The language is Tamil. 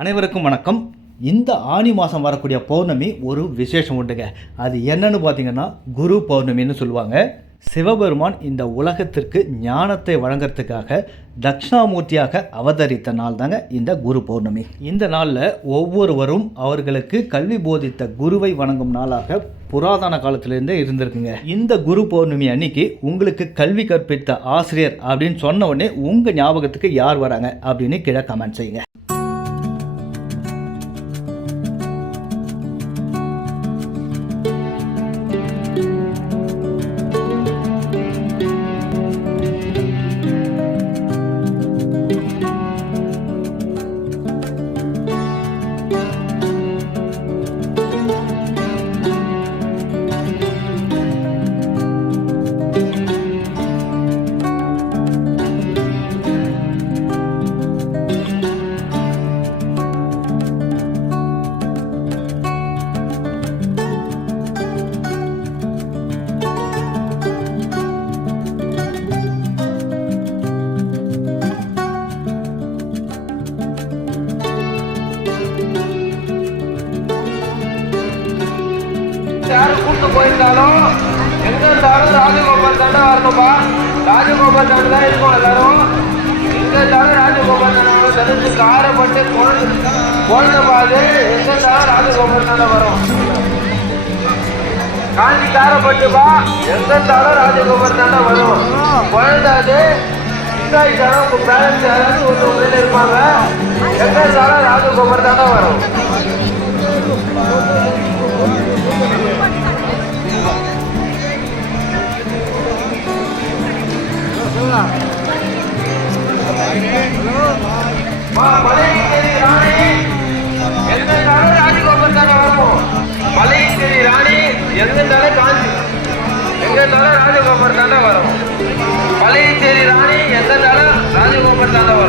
அனைவருக்கும் வணக்கம். இந்த ஆனி மாதம் வரக்கூடிய பௌர்ணமி ஒரு விசேஷம் உண்டுங்க. அது என்னன்னு பார்த்தீங்கன்னா குரு பௌர்ணமின்னு சொல்லுவாங்க. சிவபெருமான் இந்த உலகத்திற்கு ஞானத்தை வழங்குறதுக்காக தட்சிணாமூர்த்தியாக அவதரித்த நாள் தாங்க இந்த குரு பௌர்ணமி. இந்த நாளில் ஒவ்வொருவரும் அவர்களுக்கு கல்வி போதித்த குருவை வணங்கும் நாளாக புராதன காலத்திலேருந்தே இருந்திருக்குங்க. இந்த குரு பௌர்ணமி அன்னைக்கு உங்களுக்கு கல்வி கற்பித்த ஆசிரியர் அப்படின்னு சொன்ன உடனே உங்கள் ஞாபகத்துக்கு யார் வராங்க அப்படின்னு கீழே கமெண்ட் செய்யுங்க. யாரும் கூட்டு போயிருந்தாலும் எங்க இருந்தாலும் ராஜகோபால் தாண்டா வரணும்பா. ராஜகோபால் தாண்டு தான் இருக்கும். எல்லாரும் எங்க இருந்தாலும் ராஜகோபால் தாண்டா தெரிஞ்சு காரப்பட்டு குழந்தை பாது எங்க இருந்தாலும் ராஜகோபால் தாண்டா வரும். காஞ்சி காரப்பட்டுப்பா எங்க இருந்தாலும் ராஜகோபால் தாண்டா வரும். குழந்தை அது இதாயிட்டாலும் உங்க பேரண்ட்ஸ் யாராவது ஒரு ஊரில் இருப்பாங்க. எங்க இருந்தாலும் ராஜகோபால் தாண்டா வரும். மலையேறி ராணி எங்கிருந்தாலும் ராஜகோபால் தானே வரும். மலையேறி ராணி எங்கிருந்தாலும் காஞ்சி எங்கிருந்தாலும் ராஜகோபால் தானே வரும். மலையேறி ராணி எங்கிருந்தாலும் ராஜகோபால் தானே வரும்.